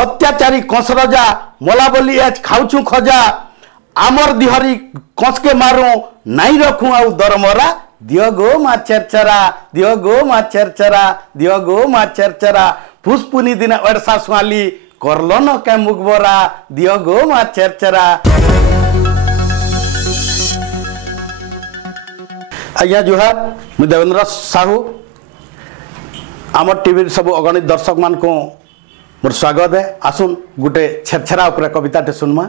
अत्याचारी कंस रजा मला बोली आज खाऊछु खजा आमर दिहरी कंस के मारू नाई रखू आउ दरमरा दियो गो मा चेरचरा दियो गो मा चेरचरा दियो गो मा चेरचरा पुष्पुनी दिन अड़सा सुआली करलो न के मुगबरा दियो गो मा चेरचरा। आज्ञा जुहार मु देवेंद्र साहू आम टीवी सब अगणित दर्शक मान को मोर स्वागत है। आसुन गुटे छेरछेरा उपरे कविताटे सुनमा।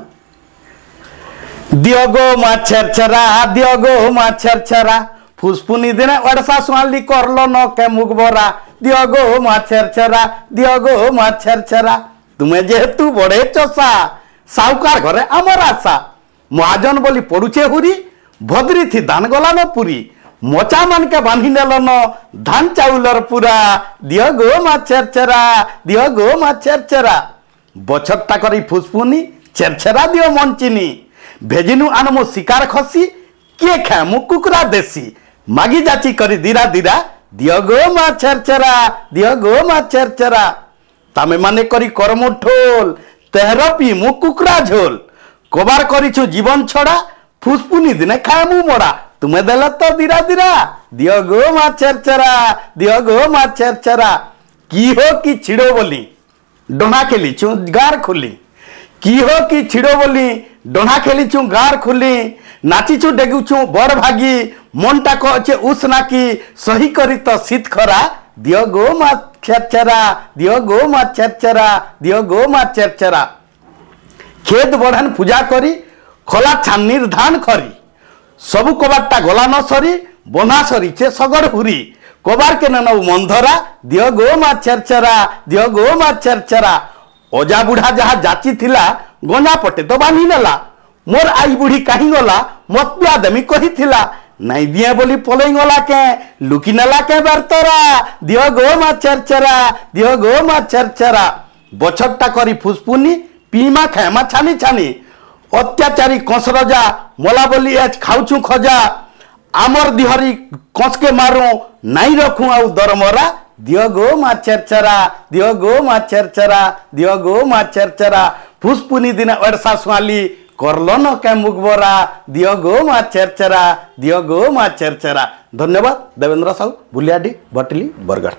दियो गो मा छेरछेरा दियो गो मा छेरछेरा फुसपुनी दिन अड़सा सुआली करलो न के मुगबरा दियो गो मा छेरछेरा दियो गो मा छेरछेरा। तुम्हें जेहेतु बड़े चषा साहुकार घरे आमर आशा महाजन बोली पड़ुचे हुरी भद्री थी धान गला न पुरी मोचा मन के बांधी नेल न धान चाउलर पूरा दियो गो मा चेरचेरा दियो गो मा चेरचेरा। बछरटा करी फुसपुनी चेरचेरा दियो मंचिनी भेजिनु आनमो शिकार खसी किए खाए मु कुकुरा देसी मागी जाची करी दीरा दीरा दियो गो मा चेरचेरा दियो गो मा चेरचेरा। तामे माने करी करमु ठोल तेहरपी मु कुकुरा झोल कबार करिछु जीवन छड़ा फुसपुनी दिने खाएमु मोड़ा तुम्हें देल तो दीरा दीरा दियो गो मा चेरचेरा दियो गो मा चेरचेरा। की हो कि छिड़ो बोली डोना खेलीचु गार खुली की हो कि छिड़ो बोली डोना खेलीचु गार खुली नाचिचु डेगुचु बड़ भागी मनटा को अच्छे उसना की सही करी तो शीत खरा दियो गो मा चेरचेरा दियो गो मा चेरचेरा दियो गो मा चेरचेरा। खेत बढ़ान पूजा करी खोला छान्नीर धान खरी सबु कबारटा गला न सरी बना सरी चे सगड़ हुरी कबार के नौ मंधरा दियो गो मा चेरचेरा दियो गो मा चेरचेरा। ओजा बुढ़ा जहा जाची थिला गंजा पटे तो बांधी नेला मोर आई बुढ़ी कहीं गला मतुआ देमी कही थिला नहीं दिए बोली पलई गला के लुकी नेला के बरतरा दियो गो मा चेरचेरा दियो गो मा चेरचेरा। बछरटा करी फुसपुनी पीमा खाएमा छानी छानी अत्याचारी कंस रजा मला बोली आज खाऊछु खजा आमर दिहरी कंस के मारू नाई रखू आउ दरमरा दियो गो मा चेरचेरा दियो गो मा चेरचेरा दियो गो मा चेरचेरा। फुसपुनी दिन अड़सा सुआली करलो न के मुगबरा दियो गो मा चेरचेरा दियो गो मा चेरचेरा। धन्यवाद देवेंद्र साहू भुलियाडी भटली बरगढ़।